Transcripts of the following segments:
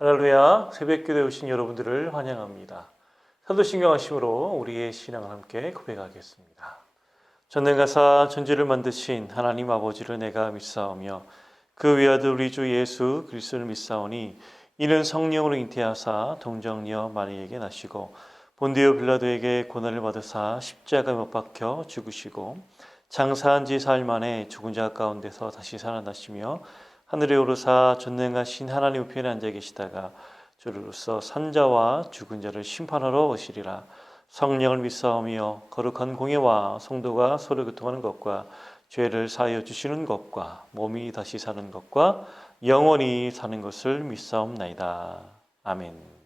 할렐루야, 새벽기도에 오신 여러분들을 환영합니다. 사도신경하심으로 우리의 신앙을 함께 고백하겠습니다. 전능가사 천지를 만드신 하나님 아버지를 내가 믿사오며 그 외아들 우리 주 예수 그리스도를 믿사오니 이는 성령으로 잉태하사 동정녀 마리에게 나시고 본디오 빌라도에게 고난을 받으사 십자가에 못 박혀 죽으시고 장사한 지 사흘 만에 죽은 자 가운데서 다시 살아나시며 하늘에 오르사 전능하신 하나님 우편에 앉아 계시다가 주로서 산자와 죽은 자를 심판하러 오시리라. 성령을 믿사오며 거룩한 공예와 성도가 서로 교통하는 것과 죄를 사하여 주시는 것과 몸이 다시 사는 것과 영원히 사는 것을 믿사옵나이다. 아멘.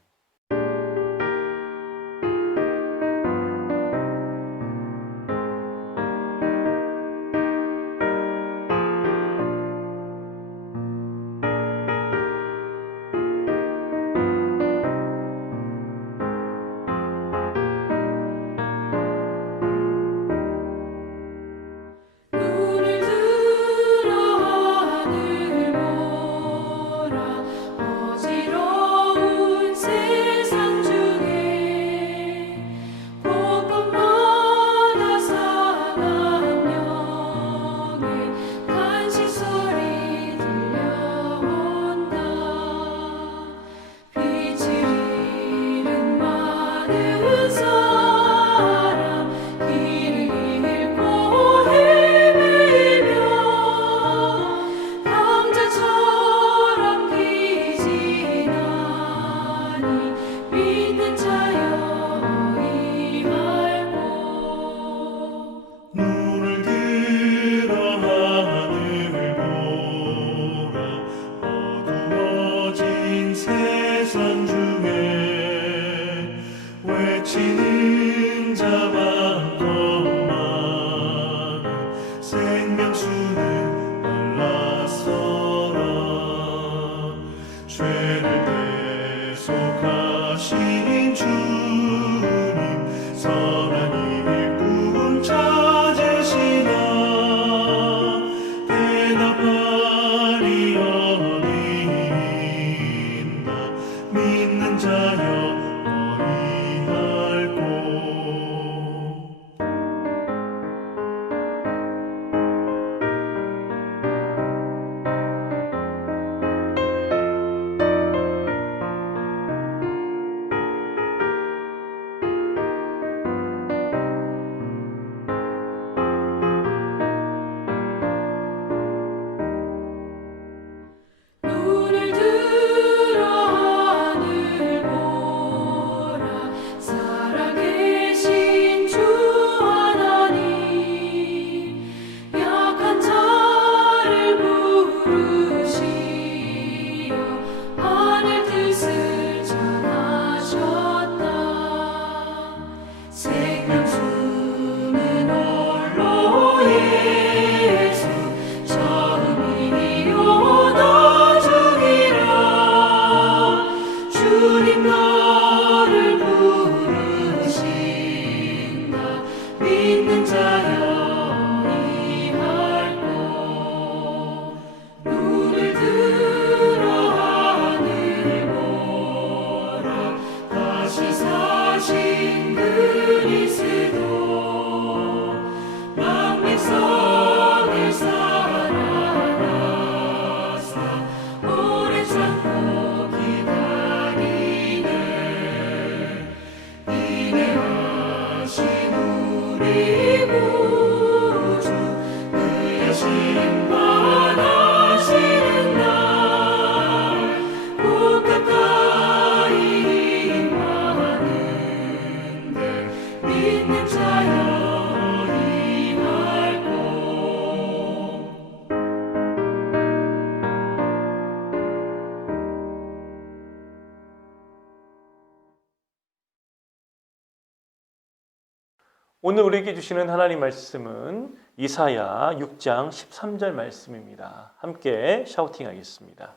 오늘 우리에게 주시는 하나님 말씀은 이사야 6장 13절 말씀입니다. 함께 샤우팅하겠습니다.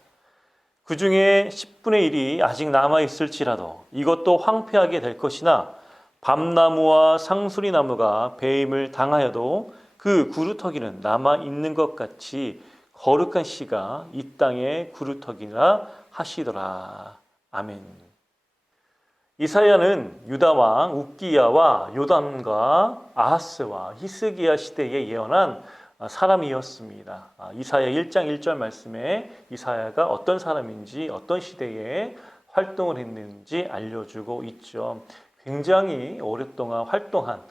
그 중에 10분의 1이 아직 남아있을지라도 이것도 황폐하게 될 것이나 밤나무와 상수리나무가 배임을 당하여도 그 구루터기는 남아있는 것 같이 거룩한 씨가 이 땅의 구루터기라 하시더라. 아멘. 이사야는 유다 왕 웃기야와 요담과 아하스와 히스기야 시대에 예언한 사람이었습니다. 이사야 1장 1절 말씀에 이사야가 어떤 사람인지 어떤 시대에 활동을 했는지 알려주고 있죠. 굉장히 오랫동안 활동한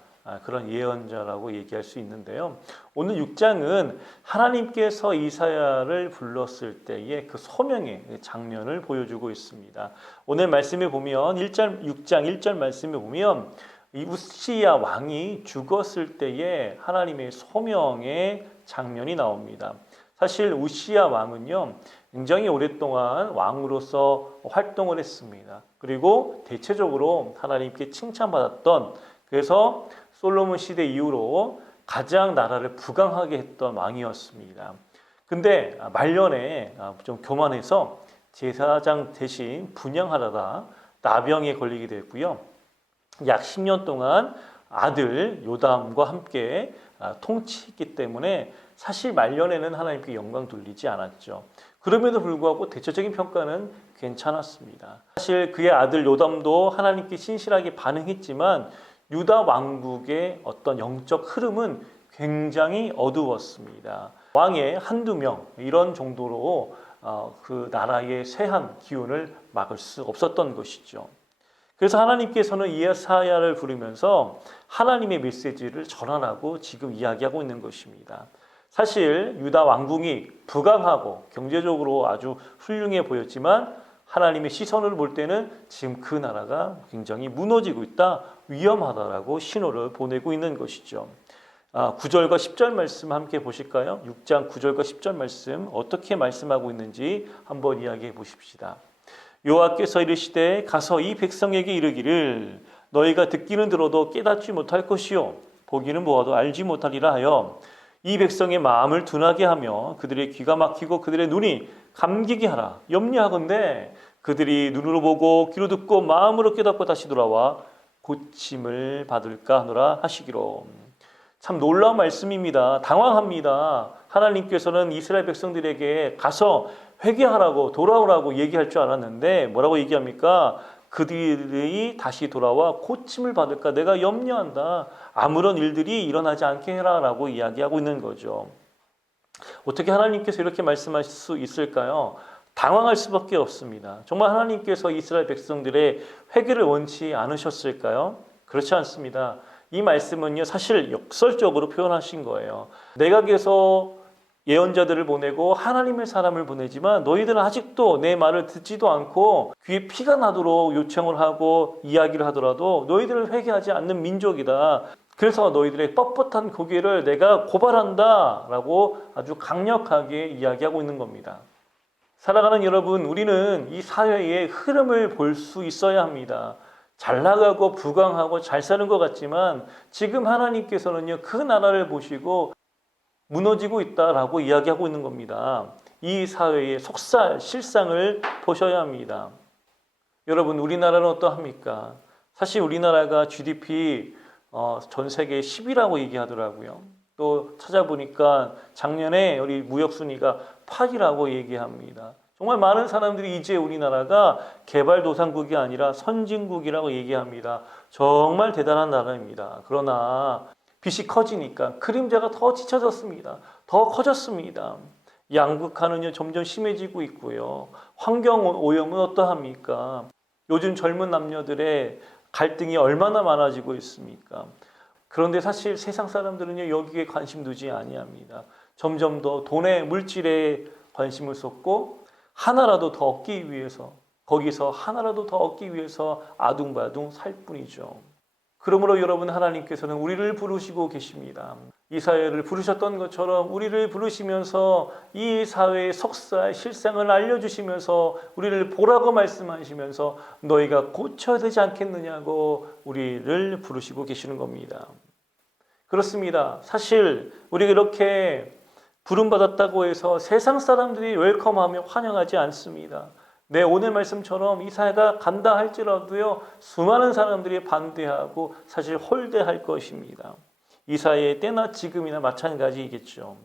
그런 예언자라고 얘기할 수 있는데요. 오늘 6장은 하나님께서 이사야를 불렀을 때의 그 소명의 장면을 보여주고 있습니다. 오늘 말씀에 보면 6장 1절 말씀에 보면 이 우시야 왕이 죽었을 때의 하나님의 소명의 장면이 나옵니다. 사실 우시야 왕은요, 굉장히 오랫동안 왕으로서 활동을 했습니다. 그리고 대체적으로 하나님께 칭찬받았던, 그래서 솔로몬 시대 이후로 가장 나라를 부강하게 했던 왕이었습니다. 근데 말년에 좀 교만해서 제사장 대신 분향하다가 나병에 걸리게 됐고요. 약 10년 동안 아들 요담과 함께 통치했기 때문에 사실 말년에는 하나님께 영광 돌리지 않았죠. 그럼에도 불구하고 대체적인 평가는 괜찮았습니다. 사실 그의 아들 요담도 하나님께 신실하게 반응했지만 유다 왕국의 어떤 영적 흐름은 굉장히 어두웠습니다. 왕의 한두 명 이런 정도로 그 나라의 쇠한 기운을 막을 수 없었던 것이죠. 그래서 하나님께서는 이사야를 부르면서 하나님의 메시지를 전하라고 지금 이야기하고 있는 것입니다. 사실 유다 왕궁이 부강하고 경제적으로 아주 훌륭해 보였지만 하나님의 시선을 볼 때는 지금 그 나라가 굉장히 무너지고 있다, 위험하다라고 신호를 보내고 있는 것이죠. 9절과 10절 말씀 함께 보실까요? 6장 9절과 10절 말씀 어떻게 말씀하고 있는지 한번 이야기해 보십시다. 여호와께서 이르시되 가서 이 백성에게 이르기를 너희가 듣기는 들어도 깨닫지 못할 것이요 보기는 보아도 알지 못하리라 하여 이 백성의 마음을 둔하게 하며 그들의 귀가 막히고 그들의 눈이 감기게 하라. 염려하건대 그들이 눈으로 보고 귀로 듣고 마음으로 깨닫고 다시 돌아와 고침을 받을까 하노라 하시기로. 참 놀라운 말씀입니다. 당황합니다. 하나님께서는 이스라엘 백성들에게 가서 회개하라고 돌아오라고 얘기할 줄 알았는데 뭐라고 얘기합니까? 그들이 다시 돌아와 고침을 받을까 내가 염려한다. 아무런 일들이 일어나지 않게 해라라고 이야기하고 있는 거죠. 어떻게 하나님께서 이렇게 말씀하실 수 있을까요? 당황할 수밖에 없습니다. 정말 하나님께서 이스라엘 백성들의 회개를 원치 않으셨을까요? 그렇지 않습니다. 이 말씀은요, 사실 역설적으로 표현하신 거예요. 내각에서 예언자들을 보내고 하나님의 사람을 보내지만 너희들은 아직도 내 말을 듣지도 않고 귀에 피가 나도록 요청을 하고 이야기를 하더라도 너희들을 회개하지 않는 민족이다. 그래서 너희들의 뻣뻣한 고개를 내가 고발한다 라고 아주 강력하게 이야기하고 있는 겁니다. 살아가는 여러분, 우리는 이 사회의 흐름을 볼 수 있어야 합니다. 잘 나가고 부강하고 잘 사는 것 같지만 지금 하나님께서는요, 그 나라를 보시고 무너지고 있다라고 이야기하고 있는 겁니다. 이 사회의 속살, 실상을 보셔야 합니다. 여러분, 우리나라는 어떠합니까? 사실 우리나라가 GDP 전 세계 10위라고 얘기하더라고요. 또 찾아보니까 작년에 우리 무역 순위가 8위라고 얘기합니다. 정말 많은 사람들이 이제 우리나라가 개발도상국이 아니라 선진국이라고 얘기합니다. 정말 대단한 나라입니다. 그러나 빛이 커지니까 그림자가 더 짙어졌습니다. 더 커졌습니다. 양극화는요 점점 심해지고 있고요. 환경 오염은 어떠합니까? 요즘 젊은 남녀들의 갈등이 얼마나 많아지고 있습니까? 그런데 사실 세상 사람들은요 여기에 관심 두지 아니합니다. 점점 더 돈에 물질에 관심을 쏟고 하나라도 더 얻기 위해서 거기서 하나라도 더 얻기 위해서 아둥바둥 살 뿐이죠. 그러므로 여러분, 하나님께서는 우리를 부르시고 계십니다. 이 사회를 부르셨던 것처럼 우리를 부르시면서 이 사회의 속살, 실상을 알려주시면서 우리를 보라고 말씀하시면서 너희가 고쳐야 되지 않겠느냐고 우리를 부르시고 계시는 겁니다. 그렇습니다. 사실 우리가 이렇게 부름받았다고 해서 세상 사람들이 웰컴하며 환영하지 않습니다. 네, 오늘 말씀처럼 이 사회가 간다 할지라도요 수많은 사람들이 반대하고 사실 홀대할 것입니다. 이 사회의 때나 지금이나 마찬가지이겠죠.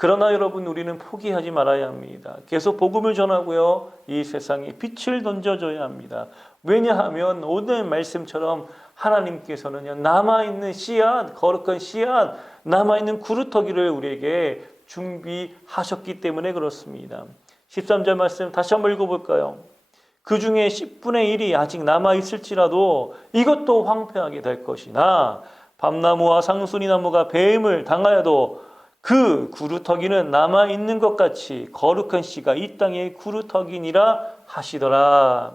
그러나 여러분, 우리는 포기하지 말아야 합니다. 계속 복음을 전하고요, 이 세상에 빛을 던져줘야 합니다. 왜냐하면 오늘 말씀처럼 하나님께서는요, 남아있는 씨앗, 거룩한 씨앗, 남아있는 구루터기를 우리에게 준비하셨기 때문에 그렇습니다. 13절 말씀 다시 한번 읽어볼까요? 그 중에 10분의 1이 아직 남아있을지라도 이것도 황폐하게 될 것이나 밤나무와 상수리나무가 뱀을 당하여도 그 구루터기는 남아있는 것 같이 거룩한 씨가 이 땅의 구루터기니라 하시더라.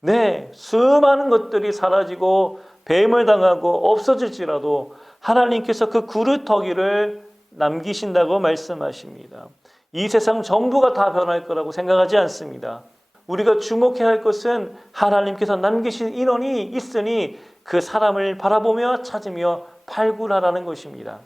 네, 수많은 것들이 사라지고 뱀을 당하고 없어질지라도 하나님께서 그 구루터기를 남기신다고 말씀하십니다. 이 세상 전부가 다 변할 거라고 생각하지 않습니다. 우리가 주목해야 할 것은 하나님께서 남기신 인원이 있으니 그 사람을 바라보며 찾으며 발굴하라는 것입니다.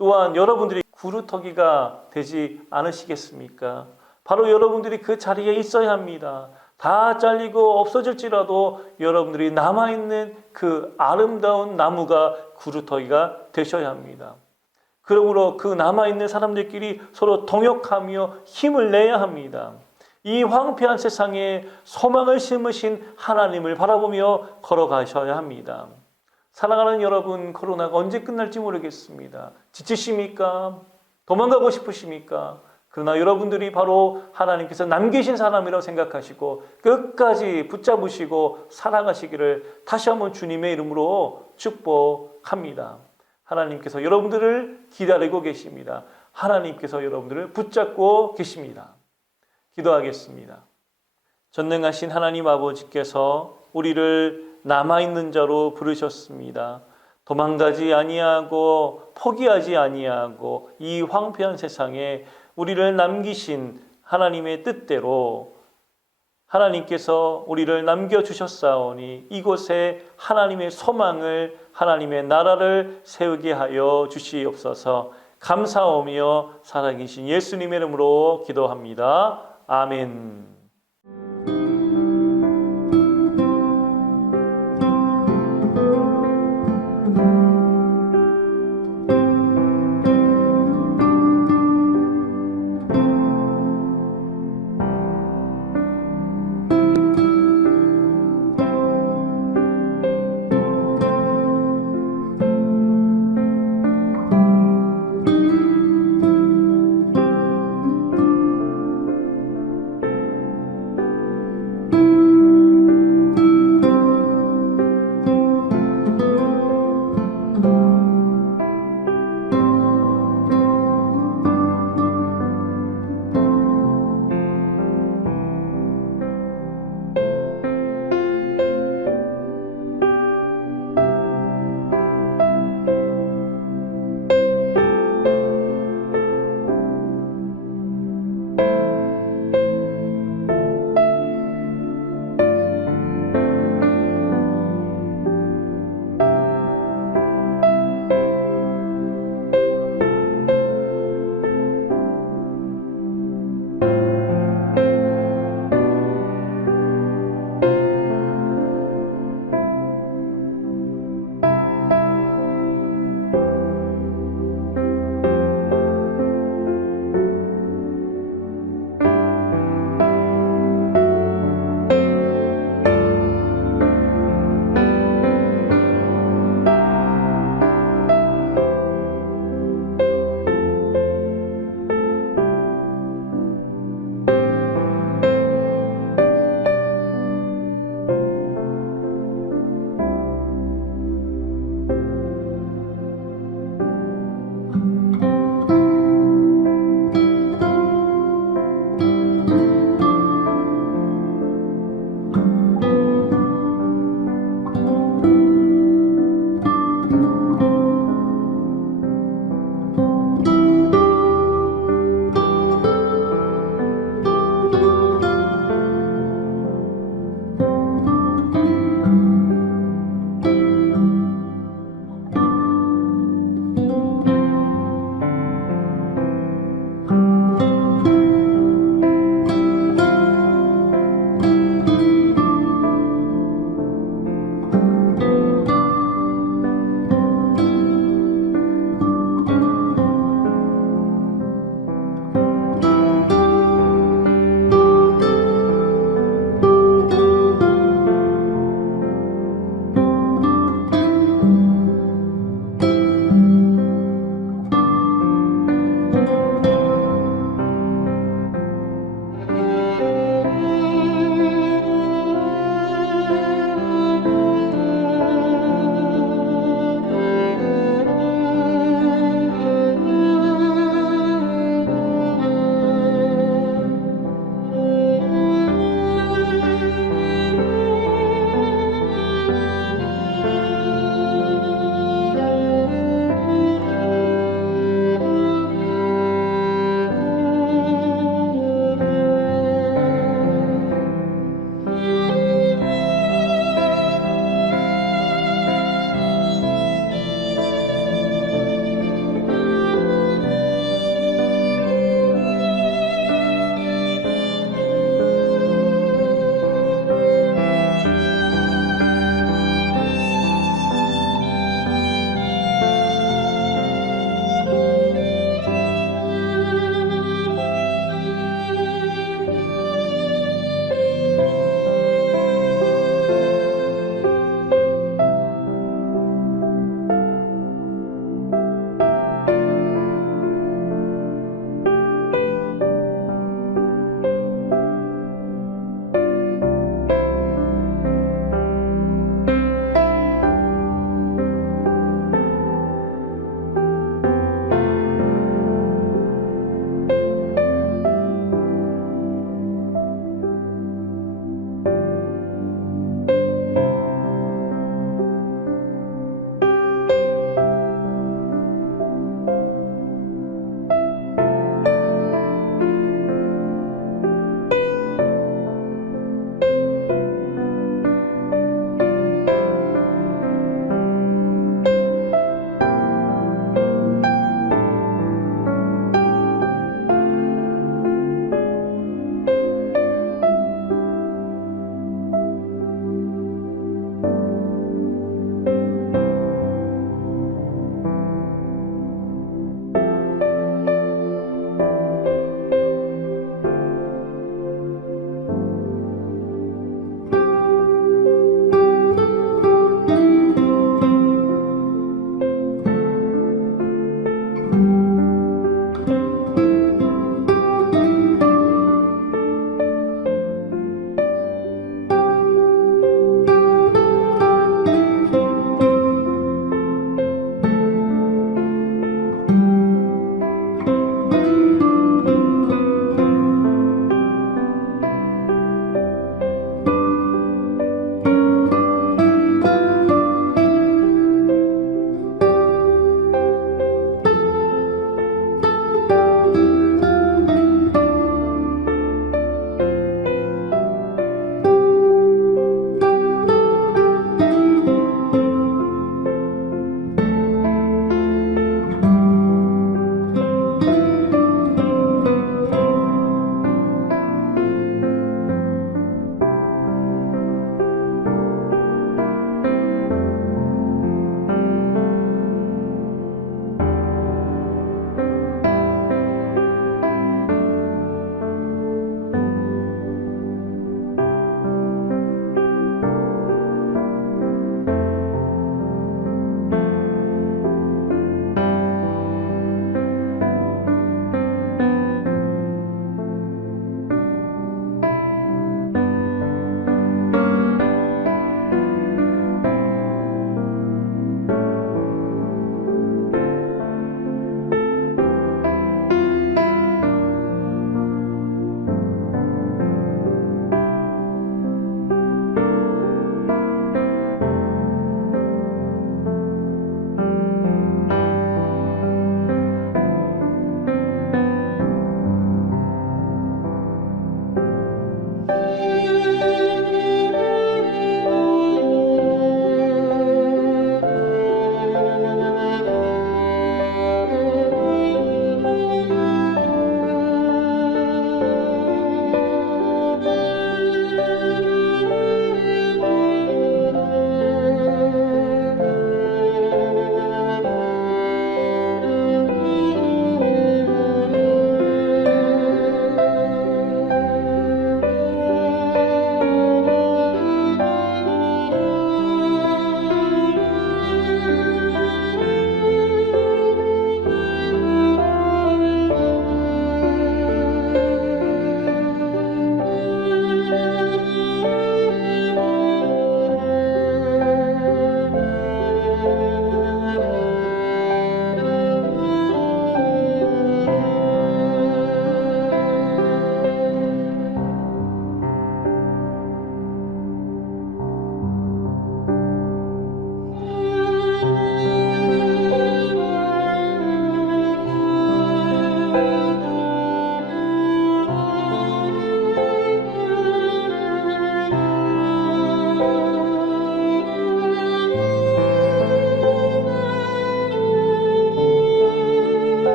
또한 여러분들이 구루터기가 되지 않으시겠습니까? 바로 여러분들이 그 자리에 있어야 합니다. 다 잘리고 없어질지라도 여러분들이 남아있는 그 아름다운 나무가 구루터기가 되셔야 합니다. 그러므로 그 남아있는 사람들끼리 서로 동역하며 힘을 내야 합니다. 이 황폐한 세상에 소망을 심으신 하나님을 바라보며 걸어가셔야 합니다. 사랑하는 여러분, 코로나가 언제 끝날지 모르겠습니다. 지치십니까? 도망가고 싶으십니까? 그러나 여러분들이 바로 하나님께서 남기신 사람이라고 생각하시고 끝까지 붙잡으시고 살아가시기를 다시 한번 주님의 이름으로 축복합니다. 하나님께서 여러분들을 기다리고 계십니다. 하나님께서 여러분들을 붙잡고 계십니다. 기도하겠습니다. 전능하신 하나님 아버지께서 우리를 남아있는 자로 부르셨습니다. 도망가지 아니하고 포기하지 아니하고 이 황폐한 세상에 우리를 남기신 하나님의 뜻대로 하나님께서 우리를 남겨주셨사오니 이곳에 하나님의 소망을, 하나님의 나라를 세우게 하여 주시옵소서. 감사하며 살아계신 예수님의 이름으로 기도합니다. 아멘.